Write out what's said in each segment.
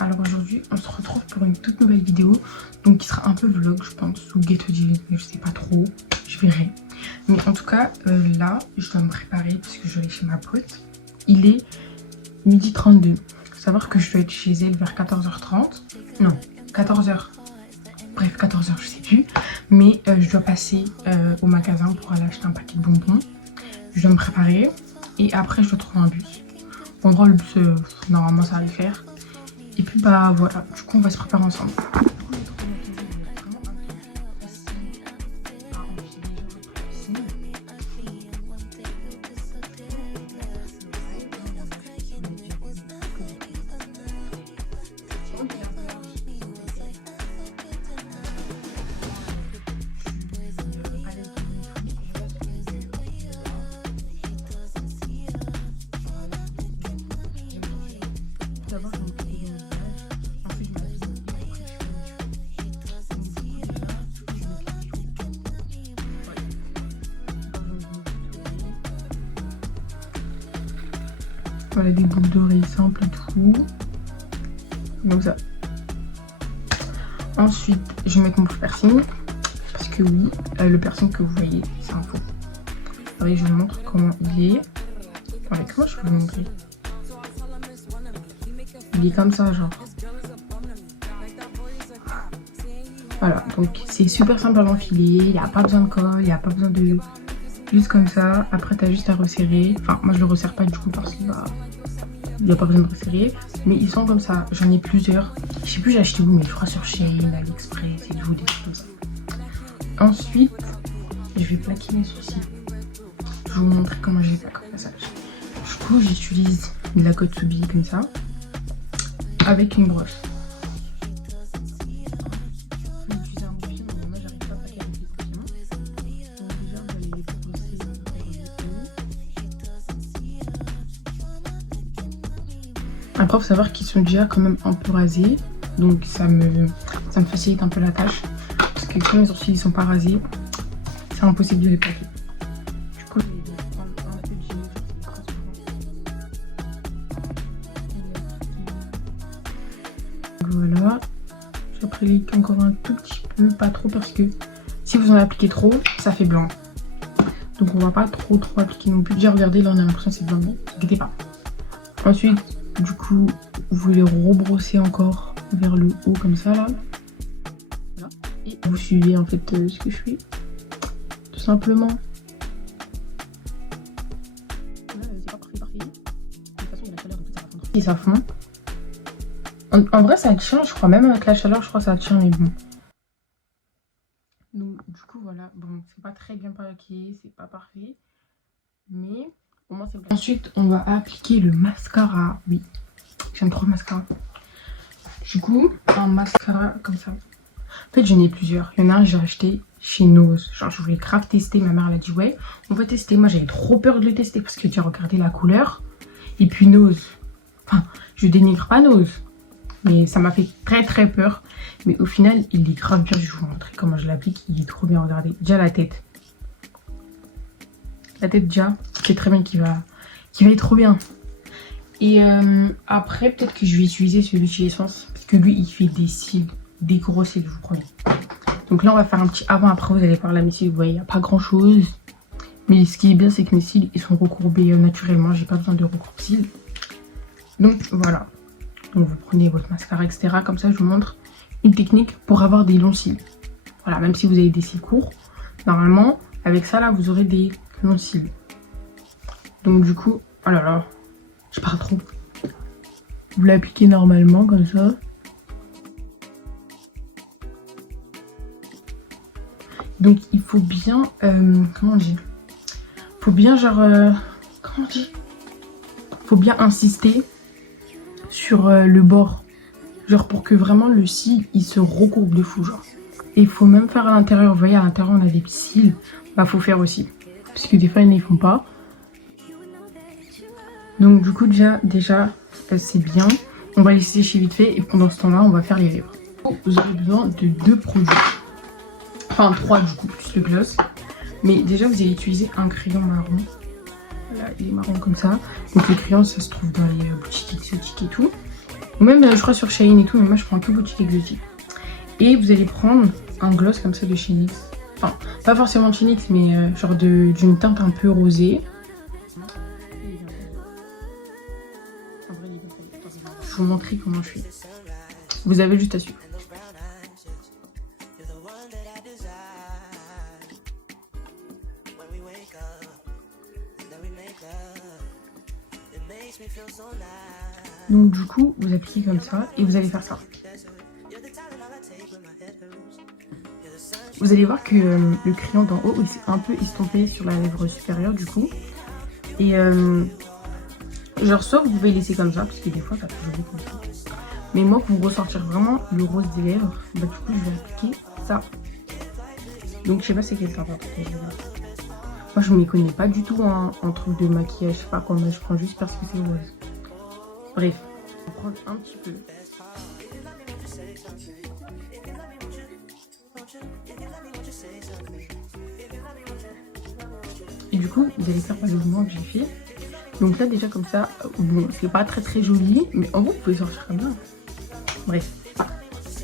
Alors aujourd'hui on se retrouve pour une toute nouvelle vidéo, donc qui sera un peu vlog je pense, ou get ready, je sais pas trop, je verrai. Mais en tout cas là je dois me préparer parce que je vais aller chez ma pote. Il est 12h32, faut savoir que je dois être chez elle vers 14h30, non 14h, bref 14h je sais plus. Mais je dois passer au magasin pour aller acheter un paquet de bonbons. Je dois me préparer et après je dois trouver un bus. En gros le bus normalement ça va le faire. Et puis bah voilà, du coup on va se préparer ensemble. Voilà des boucles d'oreilles simples et tout. Comme ça. Ensuite, je vais mettre mon piercing. Parce que oui, le piercing que vous voyez, c'est un faux. Alors, je vous montre comment il est. Voilà, comment je peux vous montrer? Il est comme ça, genre. Voilà, donc c'est super simple à l'enfiler. Il n'y a pas besoin de colle, il n'y a pas besoin de... Juste comme ça. Après, tu as juste à resserrer. Enfin, moi, je le resserre pas du coup parce qu'il va... Il n'y a pas besoin de resserrer. Mais ils sont comme ça. J'en ai plusieurs. Je sais plus, j'ai acheté où, mais je crois sur Shein, AliExpress et tout, des trucs comme ça. Ensuite, je vais plaquer mes sourcils. Je vais vous montrer comment je les plaque au passage. Du coup, j'utilise de la Kotsubi comme ça. Avec une brosse. Après, il faut savoir qu'ils sont déjà quand même un peu rasés. Donc ça me facilite un peu la tâche. Parce que quand les sourcils ne sont pas rasés, c'est impossible de les plaquer. Du coup, je vais prendre un peu de gel sur les voilà. J'applique encore un tout petit peu, pas trop, parce que si vous en appliquez trop, ça fait blanc. Donc on va pas trop appliquer non plus. Déjà regardez, là on a l'impression que c'est blanc, mais n'inquiétez pas. Ensuite, du coup, vous les rebrosser encore vers le haut comme ça là. Voilà. Et vous suivez en fait ce que je fais. Tout simplement. C'est pas parfait. De toute façon, il y a la chaleur, donc ça va fondre. Et ça fond. En vrai, ça tient, je crois. Même avec la chaleur, je crois que ça tient, mais bon. Donc, du coup, voilà. Bon, c'est pas très bien plaqué, c'est pas parfait. Mais... Ensuite, on va appliquer le mascara. Oui, j'aime trop le mascara. Du coup, un mascara comme ça. En fait, j'en ai plusieurs. Il y en a un que j'ai acheté chez Nose. Genre, je voulais grave tester. Ma mère, elle a dit, ouais, on va tester. Moi, j'avais trop peur de le tester parce que tu as regardé la couleur. Et puis Nose. Enfin, je dénigre pas Nose. Mais ça m'a fait très peur. Mais au final, il est grave bien. Je vais vous montrer comment je l'applique. Il est trop bien. Regardez. Déjà la tête. La tête déjà, c'est très bien qu'il va être trop bien. Et après, peut-être que je vais utiliser celui chez Essence. Parce que lui, il fait des cils, des gros cils, je vous promets. Donc là, on va faire un petit avant-après. Vous allez voir là, mes cils, vous voyez, il n'y a pas grand-chose. Mais ce qui est bien, c'est que mes cils, ils sont recourbés naturellement. J'ai pas besoin de recourbe-cils. Donc voilà. Donc vous prenez votre mascara, etc. Comme ça, je vous montre une technique pour avoir des longs cils. Voilà, même si vous avez des cils courts. Normalement, avec ça, là, vous aurez des... longs cils. Donc du coup, oh là là, je parle trop. Vous l'appliquez normalement comme ça. Donc il faut bien, comment on dit? Faut bien genre, comment on dit? Faut bien insister sur le bord. Genre pour que vraiment le cil, il se recourbe de fou genre. Et il faut même faire à l'intérieur. Vous voyez, à l'intérieur, on a des petits cils. Bah faut faire aussi. Parce que des fois, ils ne les font pas. Donc du coup, déjà c'est bien. On va les sécher vite fait. Et pendant ce temps-là, on va faire les lèvres. Vous aurez besoin de 2 produits. Enfin, 3 du coup, plus le gloss. Mais déjà, vous allez utiliser un crayon marron. Voilà, il est marron comme ça. Donc les crayons, ça se trouve dans les boutiques exotiques et tout. Ou même, je crois, sur Shein et tout, mais moi, je prends que Boutique Exotique. Et vous allez prendre un gloss comme ça de chez NYX. Enfin, pas forcément de chez NYX, mais genre d'une teinte un peu rosée. Je vais vous montrer comment je suis. Vous avez juste à suivre. Donc du coup, vous appliquez comme ça et vous allez faire ça. Vous allez voir que le crayon d'en haut, il s'est un peu estompé sur la lèvre supérieure du coup. Et genre soit vous pouvez laisser comme ça, parce que des fois ça fait joli comme ça. Mais moi pour ressortir vraiment le rose des lèvres, bah du coup je vais appliquer ça. Donc je sais pas c'est quel teint. Moi je m'y connais pas du tout en truc de maquillage, je sais pas comment je prends juste parce que c'est rose. Bref, on va prendre un petit peu. Et du coup, vous allez faire le mouvement que j'ai fait. Donc là déjà comme ça, bon, c'est pas très joli, mais en gros vous pouvez sortir comme ça. Bref.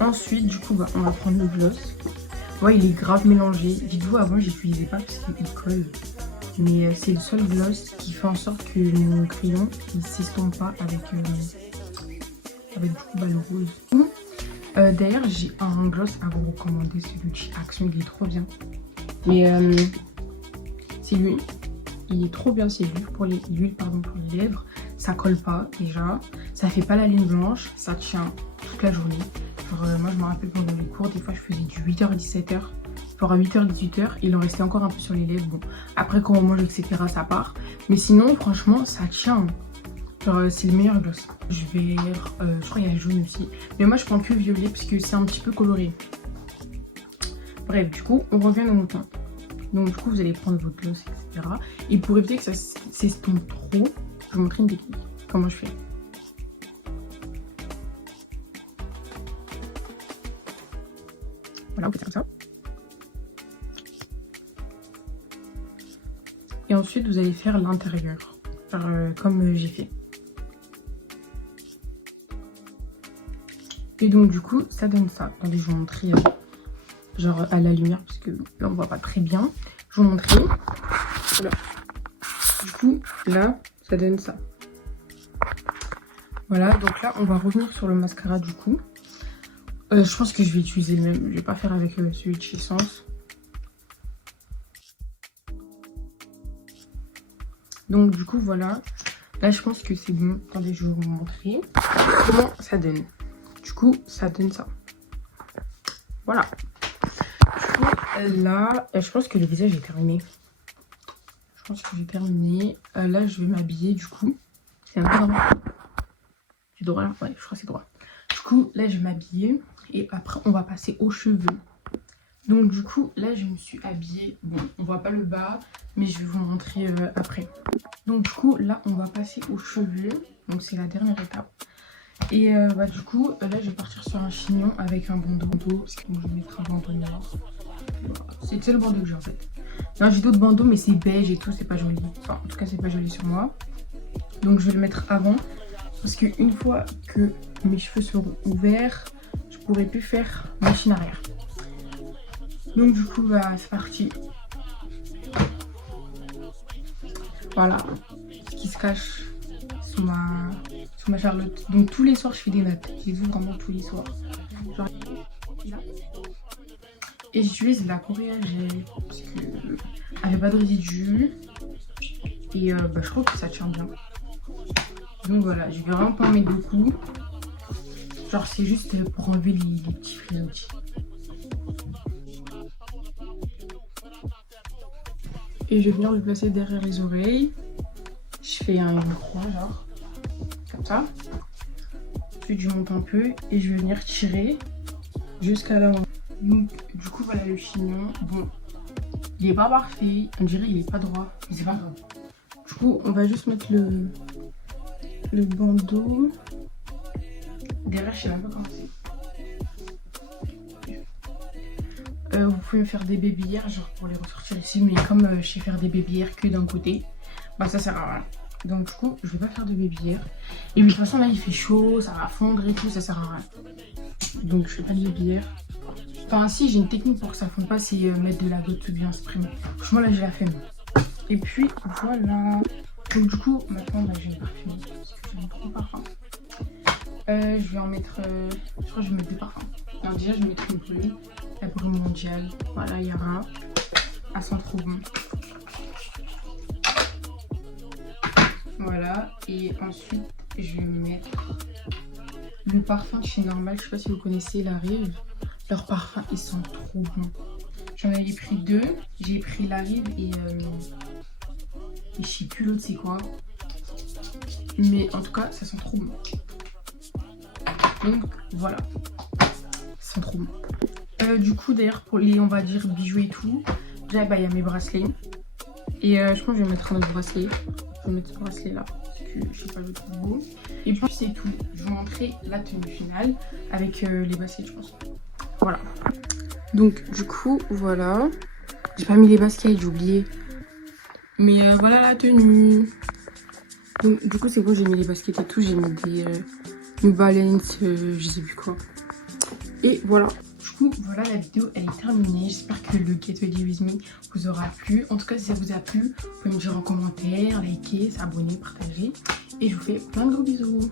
Ensuite, du coup, bah, on va prendre le gloss. Ouais, il est grave mélangé. Dites-vous, avant, j'utilisais pas parce qu'il colle. Mais c'est le seul gloss qui fait en sorte que mon crayon, il s'estompe pas avec du coup, bah, le rose. D'ailleurs, j'ai un gloss à vous recommander, celui de chez Action, il est trop bien. Mais c'est lui. Il est trop bien, c'est l'huile pour les lèvres. Ça colle pas déjà. Ça fait pas la ligne blanche. Ça tient toute la journée. Genre, moi, je me rappelle pendant les cours, des fois, je faisais du 8h à 17h. Genre à 8h, 18h, il en restait encore un peu sur les lèvres. Bon, après, quand on mange, etc., ça part. Mais sinon, franchement, ça tient. Genre, c'est le meilleur gloss. Vert, je crois qu'il y a jaune aussi. Mais moi, je prends que violet parce que c'est un petit peu coloré. Bref, du coup, on revient au teint. Donc, du coup, vous allez prendre votre gloss, etc. Et pour éviter que ça s'estompe trop, je vais vous montrer une technique. Comment je fais. Voilà, on fait comme ça. Et ensuite, vous allez faire l'intérieur. Comme j'ai fait. Et donc, du coup, ça donne ça. Attendez, je vais vous montrer genre à la lumière, parce que là, on voit pas très bien. Je vais vous montrer. Voilà. Du coup, là, ça donne ça. Voilà, donc là, on va revenir sur le mascara, du coup. Je pense que je vais utiliser le même. Je vais pas faire avec celui de chez Essence. Donc du coup voilà. Là je pense que c'est bon. Attendez, je vais vous montrer comment ça donne. Du coup ça donne ça. Voilà. Du coup là, je pense que le visage est terminé. Je pense que j'ai terminé. Là je vais m'habiller du coup. C'est un peu droit. C'est droit là? Ouais, je crois que c'est droit. Du coup là je vais m'habiller. Et après on va passer aux cheveux. Donc du coup là je me suis habillée. Bon on voit pas le bas, mais je vais vous montrer après. Donc du coup là on va passer aux cheveux. Donc c'est la dernière étape. Et bah du coup là je vais partir sur un chignon avec un bandeau. Parce que je vais mettre un bandeau noir. C'est le seul bandeau que j'ai en fait. Non, j'ai d'autres bandeaux mais c'est beige et tout, c'est pas joli. Enfin en tout cas c'est pas joli sur moi. Donc je vais le mettre avant. Parce qu'une fois que mes cheveux seront ouverts, je pourrai plus faire machine arrière. Donc du coup bah c'est parti. Voilà ce qui se cache sous ma Charlotte. Donc tous les soirs je fais des nattes. Je les ouvre vraiment tous les soirs. Genre, et j'utilise la Coréa Gel parce qu'elle fait pas de résidus. Et bah, je trouve que ça tient bien. Donc voilà, je vais vraiment pas en mettre beaucoup. Genre c'est juste pour enlever les petits frérotis. Et je vais venir le placer derrière les oreilles. Je fais une croix genre, comme ça. Ensuite je monte un peu et je vais venir tirer jusqu'à là. Donc du coup voilà le chignon. Bon, il est pas parfait, on dirait il est pas droit, mais c'est pas grave. Du coup on va juste mettre le bandeau. Derrière je sais même pas comment c'est. Vous pouvez me faire des baby hairs genre pour les ressortir ici, mais comme je sais faire des baby hairs que d'un côté, bah ça sert à rien. Donc du coup, je vais pas faire de baby hair. Et de toute façon, là, il fait chaud, ça va fondre et tout, ça sert à rien. Donc je fais pas de baby hair. Enfin, si, j'ai une technique pour que ça fonde pas, c'est mettre de la goutte bien spray. Franchement, là, j'ai la flemme. Et puis, voilà. Donc du coup, maintenant, là, je vais parfumer. Parce que j'aime trop le parfum. Je vais en mettre... je crois que je vais mettre 2 parfums. Alors déjà, je vais mettre une brune. La brune mondiale. Voilà, il y a un. Elle sent trop bon. Voilà. Et ensuite, je vais mettre le parfum chez Normal. Je sais pas si vous connaissez la Rive. Leurs parfums, ils sont trop bons. J'en avais pris 2. J'ai pris la Rive et je sais plus l'autre c'est quoi. Mais en tout cas, ça sent trop bon. Donc voilà. Ça sent trop bon. Du coup, d'ailleurs, pour les, on va dire, bijoux et tout, déjà, bah, il y a mes bracelets. Et je pense que je vais mettre un autre bracelet. Je vais mettre ce bracelet là. Parce que je sais pas, je le trouve beau. Et puis c'est tout. Je vais vous montrer la tenue finale avec les baskets, je pense. Voilà. Donc du coup, voilà. J'ai pas mis les baskets, j'ai oublié. Mais voilà la tenue. Donc du coup, c'est bon, j'ai mis les baskets et tout. J'ai mis des New Balance, je sais plus quoi. Et voilà. Du coup, voilà, la vidéo, elle est terminée. J'espère que le Get Ready With Me vous aura plu. En tout cas, si ça vous a plu, vous pouvez me dire en commentaire, liker, s'abonner, partager. Et je vous fais plein de gros bisous.